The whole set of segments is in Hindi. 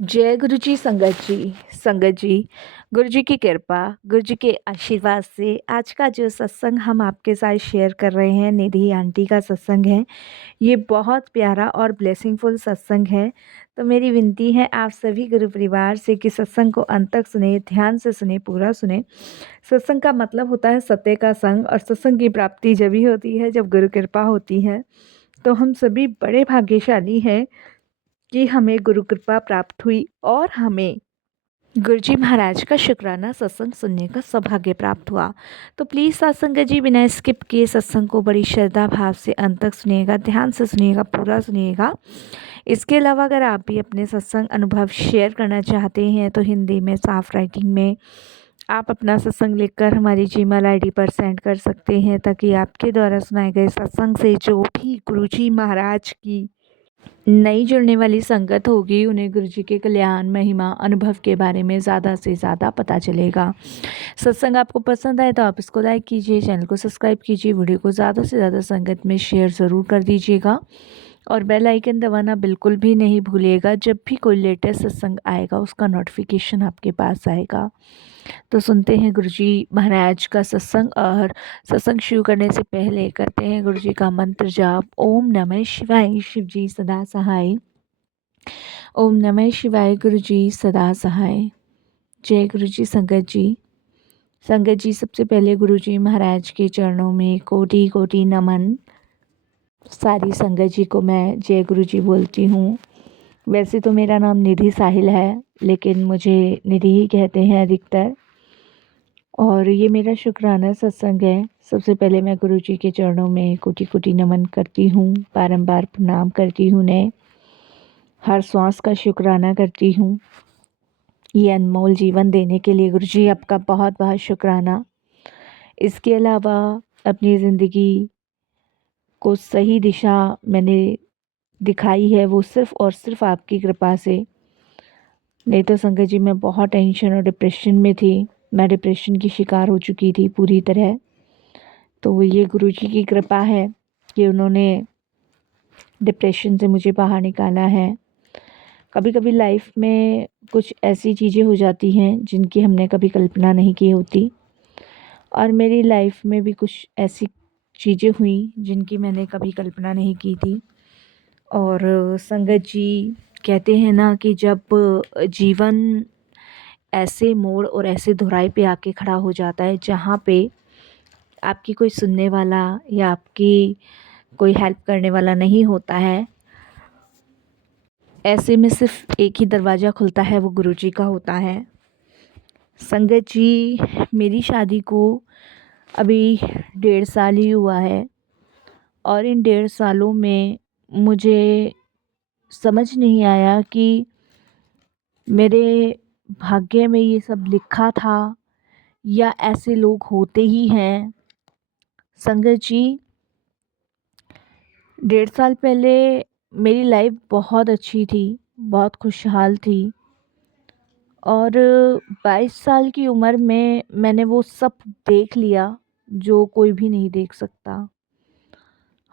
जय गुरु जी संगत जी गुरु जी की कृपा गुरु जी के आशीर्वाद से आज का जो सत्संग हम आपके साथ शेयर कर रहे हैं निधि आंटी का सत्संग है। ये बहुत प्यारा और ब्लेसिंगफुल सत्संग है। तो मेरी विनती है आप सभी गुरु परिवार से कि सत्संग को अंत तक सुने, ध्यान से सुने, पूरा सुने। सत्संग का मतलब होता है सत्य का संग, और सत्संग की प्राप्ति जब ही होती है जब गुरु कृपा होती है। तो हम सभी बड़े भाग्यशाली हैं कि हमें गुरु कृपा प्राप्त हुई और हमें गुरुजी महाराज का शुक्राना सत्संग सुनने का सौभाग्य प्राप्त हुआ। तो प्लीज़ सत्संग जी बिना स्किप किए सत्संग को बड़ी श्रद्धा भाव से अंत तक सुनिएगा, ध्यान से सुनिएगा, पूरा सुनिएगा। इसके अलावा अगर आप भी अपने सत्संग अनुभव शेयर करना चाहते हैं तो हिंदी में साफ राइटिंग में आप अपना सत्संग लिखकर हमारी जीमेल आईडी पर सेंड कर सकते हैं, ताकि आपके द्वारा सुनाए गए सत्संग से जो भी गुरुजी महाराज की नई जुड़ने वाली संगत होगी उन्हें गुरु जी के कल्याण, महिमा, अनुभव के बारे में ज़्यादा से ज़्यादा पता चलेगा। सत्संग आपको पसंद आए तो आप इसको लाइक कीजिए, चैनल को सब्सक्राइब कीजिए, वीडियो को ज़्यादा से ज़्यादा संगत में शेयर ज़रूर कर दीजिएगा और बेल आइकन दबाना बिल्कुल भी नहीं भूलिएगा। जब भी कोई लेटेस्ट सत्संग आएगा उसका नोटिफिकेशन आपके पास आएगा। तो सुनते हैं गुरुजी महाराज का सत्संग, और सत्संग शुरू करने से पहले करते हैं गुरुजी का मंत्र जाप। ओम नमः शिवाय, शिव जी सदा सहाय। ओम नमः शिवाय, गुरुजी सदा सहाय। जय गुरुजी संगत जी सबसे पहले गुरुजी महाराज के चरणों में कोटि कोटि नमन। सारी संगत जी को मैं जय गुरुजी बोलती हूँ। वैसे तो मेरा नाम निधि साहिल है, लेकिन मुझे निधि ही कहते हैं अधिकतर, और ये मेरा शुक्राना सत्संग है। सबसे पहले मैं गुरु जी के चरणों में कोटि कोटि नमन करती हूँ, बारंबार प्रणाम करती हूँ उन्हें, हर श्वास का शुक्राना करती हूँ। ये अनमोल जीवन देने के लिए गुरु जी आपका बहुत बहुत शुक्राना। इसके अलावा अपनी ज़िंदगी को सही दिशा मैंने दिखाई है वो सिर्फ़ और सिर्फ आपकी कृपा से। नहीं तो संगत जी मैं बहुत टेंशन और डिप्रेशन में थी। मैं डिप्रेशन की शिकार हो चुकी थी पूरी तरह। तो ये गुरुजी की कृपा है कि उन्होंने डिप्रेशन से मुझे बाहर निकाला है। कभी कभी लाइफ में कुछ ऐसी चीज़ें हो जाती हैं जिनकी हमने कभी कल्पना नहीं की होती, और मेरी लाइफ में भी कुछ ऐसी चीज़ें हुई जिनकी मैंने कभी कल्पना नहीं की थी। और संगत जी कहते हैं ना कि जब जीवन ऐसे मोड़ और ऐसे दोहराई पे आके खड़ा हो जाता है जहाँ पे आपकी कोई सुनने वाला या आपकी कोई हेल्प करने वाला नहीं होता है, ऐसे में सिर्फ एक ही दरवाज़ा खुलता है, वो गुरुजी का होता है। संगत जी मेरी शादी को अभी 1.5 साल ही हुआ है, और इन 1.5 सालों में मुझे समझ नहीं आया कि मेरे भाग्य में ये सब लिखा था या ऐसे लोग होते ही हैं। संगत जी 1.5 साल पहले मेरी लाइफ बहुत अच्छी थी, बहुत खुशहाल थी, और 22 साल की उम्र में मैंने वो सब देख लिया जो कोई भी नहीं देख सकता।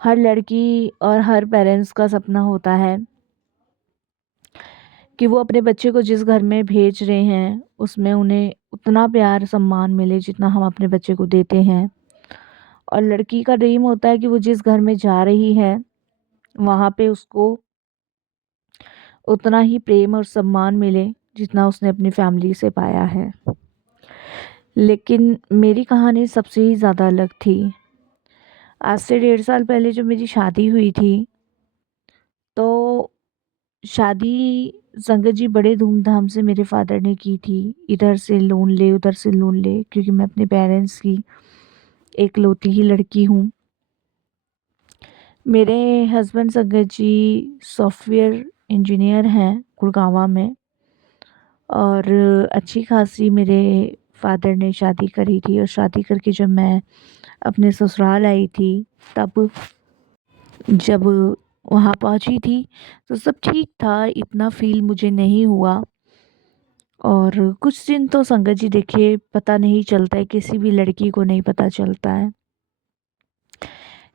हर लड़की और हर पेरेंट्स का सपना होता है कि वो अपने बच्चे को जिस घर में भेज रहे हैं उसमें उन्हें उतना प्यार सम्मान मिले जितना हम अपने बच्चे को देते हैं। और लड़की का ड्रीम होता है कि वो जिस घर में जा रही है वहाँ पे उसको उतना ही प्रेम और सम्मान मिले जितना उसने अपनी फैमिली से पाया है। लेकिन मेरी कहानी सबसे ही ज़्यादा अलग थी। आज से 1.5 साल पहले जब मेरी शादी हुई थी, तो शादी संगत जी बड़े धूमधाम से मेरे फादर ने की थी। इधर से लोन ले, उधर से लोन ले, क्योंकि मैं अपने पेरेंट्स की एकलौती ही लड़की हूँ। मेरे हस्बैंड संगत जी सॉफ्टवेयर इंजीनियर हैं गुड़गांवा में, और अच्छी खासी मेरे फादर ने शादी करी थी। और शादी करके जब मैं अपने ससुराल आई थी, तब जब वहाँ पहुँची थी तो सब ठीक था, इतना फील मुझे नहीं हुआ। और कुछ दिन तो संगत जी देखिए पता नहीं चलता है, किसी भी लड़की को नहीं पता चलता है,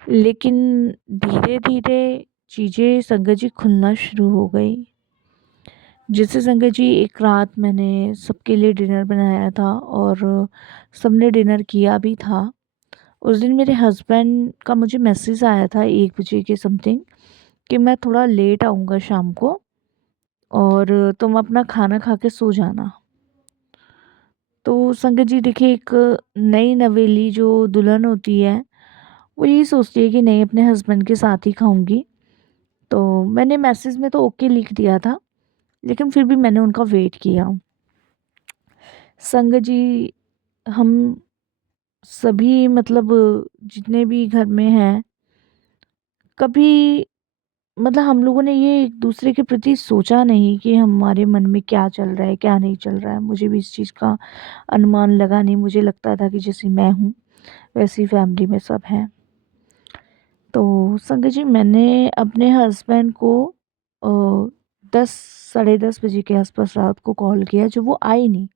लेकिन धीरे धीरे चीज़ें संगत जी खुलना शुरू हो गई। जैसे संगत जी एक रात मैंने सबके लिए डिनर बनाया था और सबने डिनर किया भी था। उस दिन मेरे हस्बैंड का मुझे मैसेज आया था 1 बजे के समथिंग कि मैं थोड़ा लेट आऊँगा शाम को और तुम अपना खाना खा के सो जाना। तो संगत जी देखिए, एक नई नवेली जो दुल्हन होती है वो यही सोचती है कि नहीं, अपने हस्बैंड के साथ ही खाऊंगी। तो मैंने मैसेज में तो ओके लिख दिया था, लेकिन फिर भी मैंने उनका वेट किया। संगत जी, हम सभी मतलब जितने भी घर में हैं, कभी मतलब हम लोगों ने ये एक दूसरे के प्रति सोचा नहीं कि हमारे मन में क्या चल रहा है क्या नहीं चल रहा है। मुझे भी इस चीज़ का अनुमान लगा नहीं। मुझे लगता था कि जैसे मैं हूँ वैसी फैमिली में सब हैं। तो संगत जी, मैंने अपने हस्बैंड को 10 साढ़े 10 बजे के आसपास रात को कॉल किया, जो वो आए नहीं।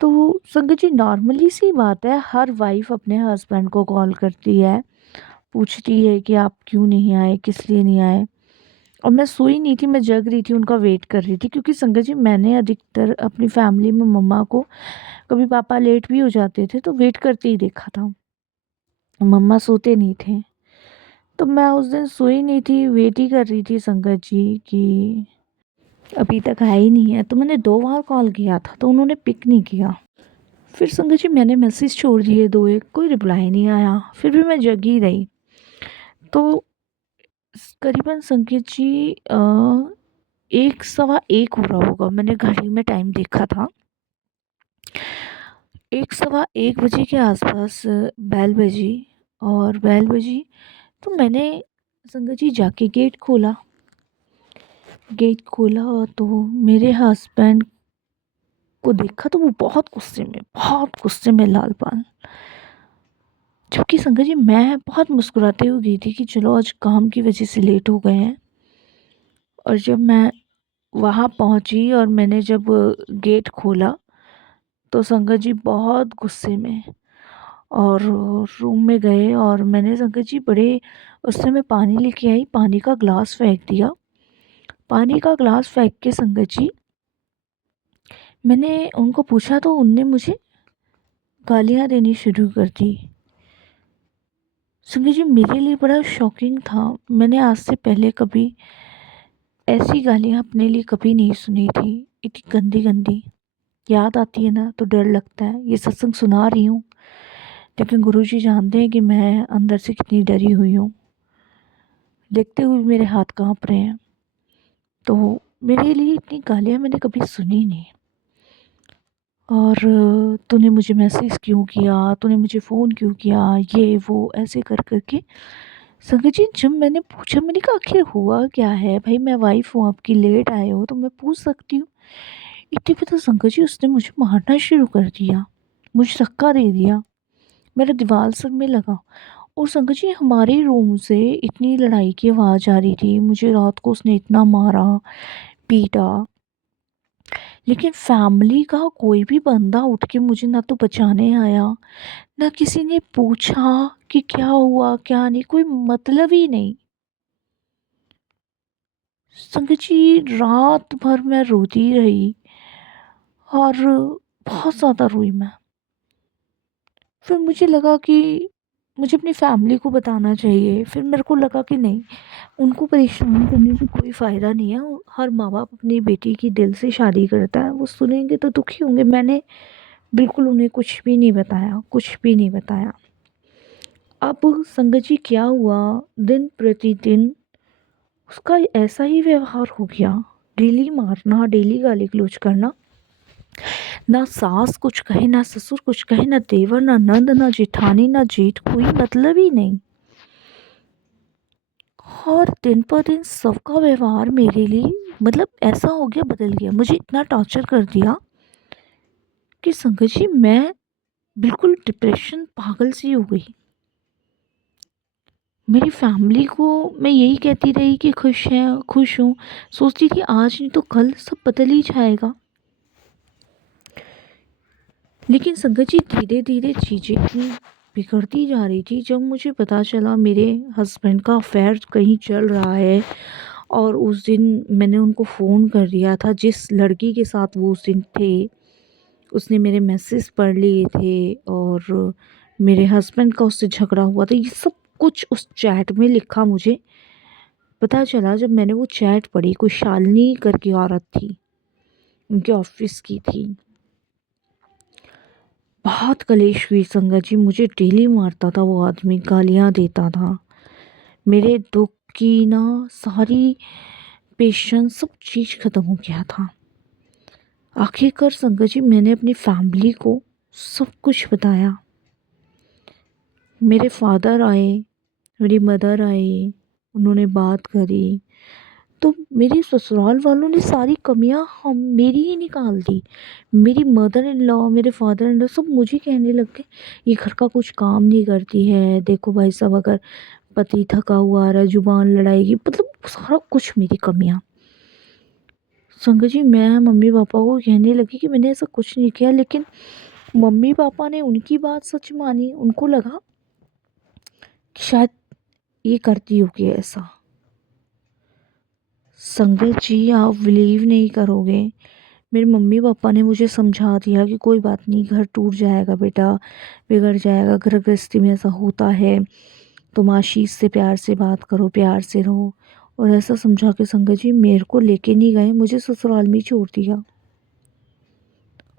तो संगत जी, नॉर्मली सी बात है, हर वाइफ अपने हस्बैंड को कॉल करती है, पूछती है कि आप क्यों नहीं आए, किस लिए नहीं आए। और मैं सोई नहीं थी, मैं जग रही थी, उनका वेट कर रही थी, क्योंकि संगत जी मैंने अधिकतर अपनी फैमिली में मम्मा को, कभी पापा लेट भी हो जाते थे तो वेट करते ही देखा था, मम्मा सोते नहीं थे। तो मैं उस दिन सोई नहीं थी, वेट ही कर रही थी संगत जी कि अभी तक आया ही नहीं है। तो मैंने 2 बार कॉल किया था तो उन्होंने पिक नहीं किया। फिर संगत जी मैंने मैसेज छोड़ दिए 2 एक, कोई रिप्लाई नहीं आया। फिर भी मैं जगी रही। तो करीबन संगत जी 1 सवा 1 हो रहा होगा, मैंने घड़ी में टाइम देखा था। 1 सवा 1 बजे के आसपास बैल बजी। और बैल बजी तो मैंने संगत जी जाके गेट खोला। गेट खोला तो मेरे हस्बैंड को देखा तो वो बहुत गुस्से में लाल पाल। जबकि संगत जी मैं बहुत मुस्कुराते हुए गई थी कि चलो आज काम की वजह से लेट हो गए हैं। और जब मैं वहाँ पहुँची और मैंने जब गेट खोला तो संगत जी बहुत गुस्से में, और रूम में गए और मैंने संगत जी बड़े उस समय पानी लेके आई, पानी का ग्लास फेंक दिया। पानी का ग्लास फेंक के संगत जी मैंने उनको पूछा तो उनने मुझे गालियाँ देनी शुरू कर दी। संगत जी मेरे लिए बड़ा शॉकिंग था। मैंने आज से पहले कभी ऐसी गालियाँ अपने लिए कभी नहीं सुनी थी, इतनी गंदी गंदी। याद आती है ना तो डर लगता है। ये सत्संग सुना रही हूँ, लेकिन गुरुजी जानते हैं कि मैं अंदर से कितनी डरी हुई हूँ। देखते हुए मेरे हाथ कांप रहे हैं। तो मेरे लिए इतनी गालियाँ मैंने कभी सुनी नहीं। और तूने मुझे मैसेज क्यों किया, तूने मुझे फ़ोन क्यों किया, ये वो ऐसे कर करके। संगत जी जब मैंने पूछा, मैंने कहा आखिर हुआ क्या है भाई, मैं वाइफ हूँ आपकी, लेट आए हो तो मैं पूछ सकती हूँ। इतने पे तो संगत जी उसने मुझे मारना शुरू कर दिया, मुझे धक्का दे दिया, मेरा दीवार सर में लगा। और संगत जी हमारे रूम से इतनी लड़ाई की आवाज़ आ रही थी, मुझे रात को उसने इतना मारा पीटा, लेकिन फैमिली का कोई भी बंदा उठ के मुझे ना तो बचाने आया, ना किसी ने पूछा कि क्या हुआ क्या नहीं, कोई मतलब ही नहीं। संगत जी रात भर मैं रोती रही और बहुत ज़्यादा रोई मैं। फिर मुझे लगा कि मुझे अपनी फैमिली को बताना चाहिए। फिर मेरे को लगा कि नहीं, उनको परेशान करने से कोई फ़ायदा नहीं है। हर माँ बाप अपनी बेटी की दिल से शादी करता है, वो सुनेंगे तो दुखी होंगे। मैंने बिल्कुल उन्हें कुछ भी नहीं बताया, कुछ भी नहीं बताया। अब संगत जी क्या हुआ, दिन प्रतिदिन उसका ऐसा ही व्यवहार हो गया। डेली मारना, डेली गाली गलौज करना। ना सास कुछ कहे, ना ससुर कुछ कहे, ना देवर, ना नंद, ना जेठानी, ना जेठ, कोई मतलब ही नहीं। और दिन पर दिन सबका व्यवहार मेरे लिए मतलब ऐसा हो गया, बदल गया। मुझे इतना टॉर्चर कर दिया कि संगत जी मैं बिल्कुल डिप्रेशन पागल सी हो गई। मेरी फैमिली को मैं यही कहती रही कि खुश हैं, खुश हूँ। सोचती थी आज नहीं तो कल सब बदल ही जाएगा। लेकिन संगत जी धीरे धीरे चीज़ें इतनी बिगड़ती जा रही थी। जब मुझे पता चला मेरे हस्बैंड का अफेयर कहीं चल रहा है और उस दिन मैंने उनको फ़ोन कर दिया था, जिस लड़की के साथ वो उस दिन थे उसने मेरे मैसेज पढ़ लिए थे और मेरे हस्बैंड का उससे झगड़ा हुआ था। ये सब कुछ उस चैट में लिखा मुझे पता चला जब मैंने वो चैट पढ़ी। कोई शालिनी करके औरत थी, उनके ऑफिस की थी। बहुत कलेश हुई संगत जी, मुझे डेली मारता था वो आदमी, गालियाँ देता था। मेरे दुख की ना सारी पेशेंस सब चीज़ ख़त्म हो गया था। आखिरकार संगत जी मैंने अपनी फैमिली को सब कुछ बताया। मेरे फादर आए, मेरी मदर आई, उन्होंने बात करी, तो मेरे ससुराल वालों ने सारी कमियां हम मेरी ही निकाल दी। मेरी मदर इन लॉ, मेरे फादर इन लॉ सब मुझे कहने लग गए ये घर का कुछ काम नहीं करती है, देखो भाई साहब अगर पति थका हुआ आ रहा है जुबान लड़ाएगी, मतलब सारा कुछ मेरी कमियां। संगत जी मैं मम्मी पापा को कहने लगी कि मैंने ऐसा कुछ नहीं किया, लेकिन मम्मी पापा ने उनकी बात सच मानी। उनको लगा कि शायद ये करती होगी ऐसा। संगत जी आप बिलीव नहीं करोगे, मेरे मम्मी पापा ने मुझे समझा दिया कि कोई बात नहीं, घर टूट जाएगा बेटा, बिगड़ जाएगा, घर गृहस्थी में ऐसा होता है, तुम आशीष से प्यार से बात करो, प्यार से रहो। और ऐसा समझा के संगत जी मेरे को लेके नहीं गए, मुझे ससुराल में ही छोड़ दिया।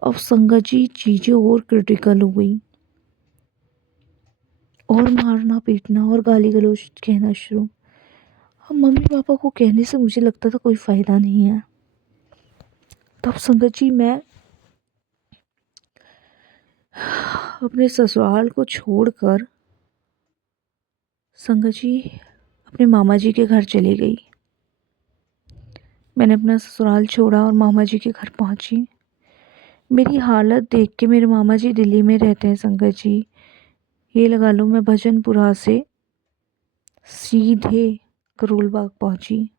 अब संगत जी चीज़ें और क्रिटिकल हो गई, और मारना पीटना और गाली गलौज कहना शुरू। अब मम्मी पापा को कहने से मुझे लगता था कोई फ़ायदा नहीं है। तब संगत जी मैं अपने ससुराल को छोड़कर संगत जी अपने मामा जी के घर चली गई। मैंने अपना ससुराल छोड़ा और मामा जी के घर पहुंची। मेरी हालत देख के, मेरे मामा जी दिल्ली में रहते हैं संगत जी, ये लगा लो मैं भजनपुरा से सीधे करोल बाग पहुंची।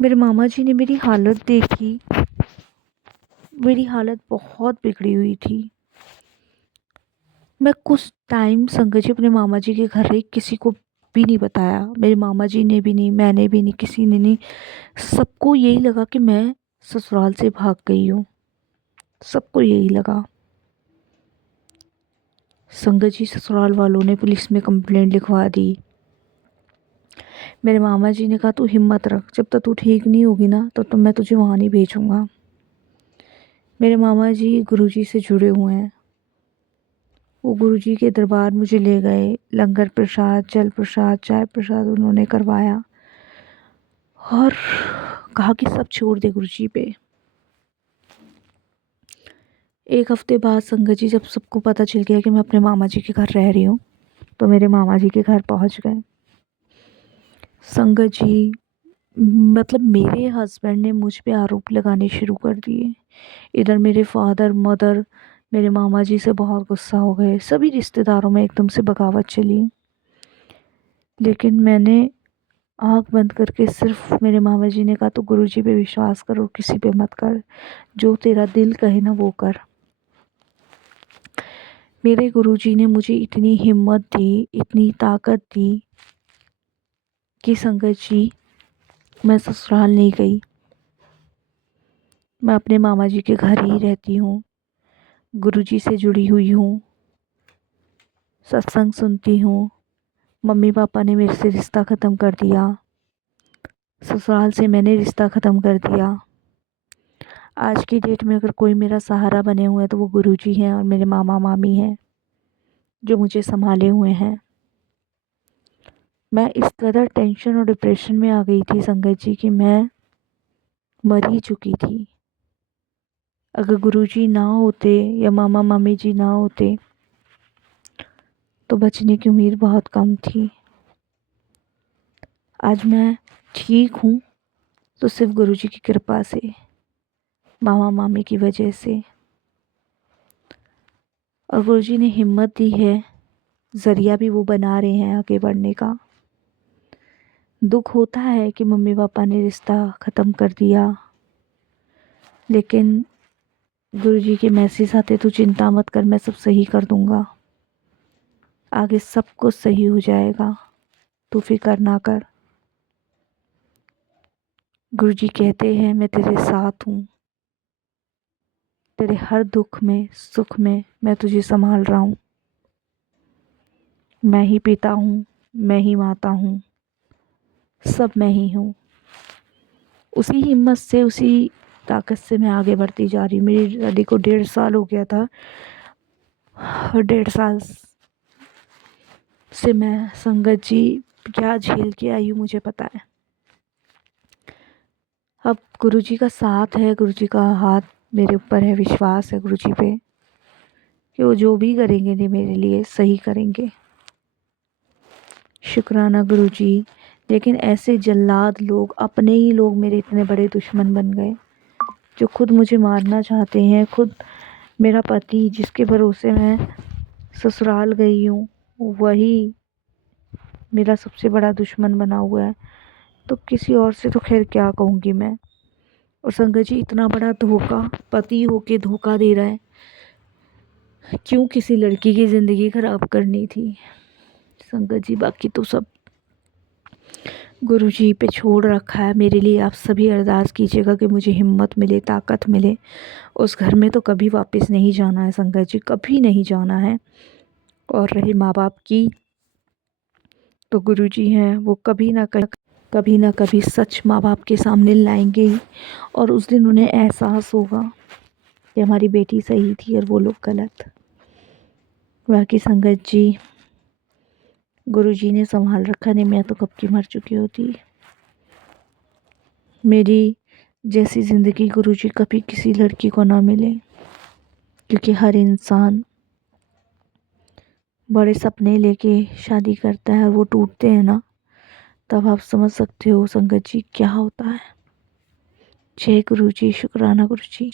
मेरे मामा जी ने मेरी हालत देखी, मेरी हालत बहुत बिगड़ी हुई थी। मैं कुछ टाइम संगत जी अपने मामा जी के घर रही, किसी को भी नहीं बताया, मेरे मामा जी ने भी नहीं, मैंने भी नहीं, किसी ने नहीं। सबको यही लगा कि मैं ससुराल से भाग गई हूँ, सबको यही लगा। संगत जी ससुराल वालों ने पुलिस में कंप्लेंट लिखवा दी। मेरे मामा जी ने कहा तू हिम्मत रख, जब तक तू ठीक नहीं होगी ना तब तो मैं तुझे वहाँ नहीं भेजूँगा। मेरे मामा जी गुरुजी से जुड़े हुए हैं, वो गुरुजी के दरबार मुझे ले गए, लंगर प्रसाद, जल प्रसाद, चाय प्रसाद उन्होंने करवाया और कहा कि सब छोड़ दे गुरुजी पे। एक हफ्ते बाद संगत जी जब सबको पता चल गया कि मैं अपने मामा जी के घर रह रही हूँ, तो मेरे मामा जी के घर पहुँच गए। संगत जी मतलब मेरे हस्बैंड ने मुझ पे आरोप लगाने शुरू कर दिए। इधर मेरे फादर मदर मेरे मामा जी से बहुत गुस्सा हो गए, सभी रिश्तेदारों में एकदम से बगावत चली। लेकिन मैंने आँख बंद करके सिर्फ, मेरे मामा जी ने कहा तो गुरुजी पे विश्वास करो, किसी पे मत कर, जो तेरा दिल कहे ना वो कर। मेरे गुरुजी ने मुझे इतनी हिम्मत दी, इतनी ताकत दी कि संगत जी मैं ससुराल नहीं गई, मैं अपने मामा जी के घर ही रहती हूँ, गुरुजी से जुड़ी हुई हूँ, सत्संग सुनती हूँ। मम्मी पापा ने मेरे से रिश्ता ख़त्म कर दिया, ससुराल से मैंने रिश्ता ख़त्म कर दिया। आज की डेट में अगर कोई मेरा सहारा बने हुए हैं तो वो गुरुजी हैं और मेरे मामा मामी हैं जो मुझे संभाले हुए हैं। मैं इस कदर टेंशन और डिप्रेशन में आ गई थी संगत जी कि मैं मर ही चुकी थी। अगर गुरुजी ना होते या मामा मामी जी ना होते तो बचने की उम्मीद बहुत कम थी। आज मैं ठीक हूँ तो सिर्फ गुरुजी की कृपा से, मामा मामी की वजह से। और गुरुजी ने हिम्मत दी है, ज़रिया भी वो बना रहे हैं आगे बढ़ने का। दुख होता है कि मम्मी पापा ने रिश्ता ख़त्म कर दिया, लेकिन गुरुजी के मैसेज आते तू चिंता मत कर, मैं सब सही कर दूँगा, आगे सब कुछ सही हो जाएगा, तू फिक्र ना कर। गुरुजी कहते हैं मैं तेरे साथ हूँ, तेरे हर दुख में सुख में मैं तुझे संभाल रहा हूँ। मैं ही पिता हूँ, मैं ही माता हूँ, सब मैं ही हूँ। उसी हिम्मत से, उसी ताकत से मैं आगे बढ़ती जा रही हूँ। मेरी दादी को 1.5 साल हो गया था और 1.5 साल से मैं संगत जी क्या झेल के आई हूँ मुझे पता है। अब गुरुजी का साथ है, गुरुजी का हाथ मेरे ऊपर है, विश्वास है गुरुजी पे कि वो जो भी करेंगे नहीं मेरे लिए सही करेंगे। शुक्राना गुरुजी। लेकिन ऐसे जल्लाद लोग, अपने ही लोग मेरे इतने बड़े दुश्मन बन गए, जो खुद मुझे मारना चाहते हैं। खुद मेरा पति जिसके भरोसे मैं ससुराल गई हूँ, वही मेरा सबसे बड़ा दुश्मन बना हुआ है। तो किसी और से तो खैर क्या कहूँगी मैं। और संगत जी इतना बड़ा धोखा, पति होके धोखा दे रहा है, क्यों किसी लड़की की ज़िंदगी ख़राब करनी थी संगत जी। बाकी तो सब गुरुजी पे छोड़ रखा है। मेरे लिए आप सभी अरदास कीजिएगा कि मुझे हिम्मत मिले, ताकत मिले। उस घर में तो कभी वापस नहीं जाना है संगत जी, कभी नहीं जाना है। और रहे माँ बाप की, तो गुरुजी हैं वो कभी ना कभी सच माँ बाप के सामने लाएंगे ही। और उस दिन उन्हें एहसास होगा कि हमारी बेटी सही थी और वो लोग गलत। बाकी संगत जी गुरुजी ने संभाल रखा, नहीं मैं तो कब की मर चुकी होती। मेरी जैसी ज़िंदगी गुरुजी कभी किसी लड़की को ना मिले, क्योंकि हर इंसान बड़े सपने लेके शादी करता है और वो टूटते हैं ना, तब आप समझ सकते हो संगत जी क्या होता है। जय गुरुजी, शुक्राना गुरुजी।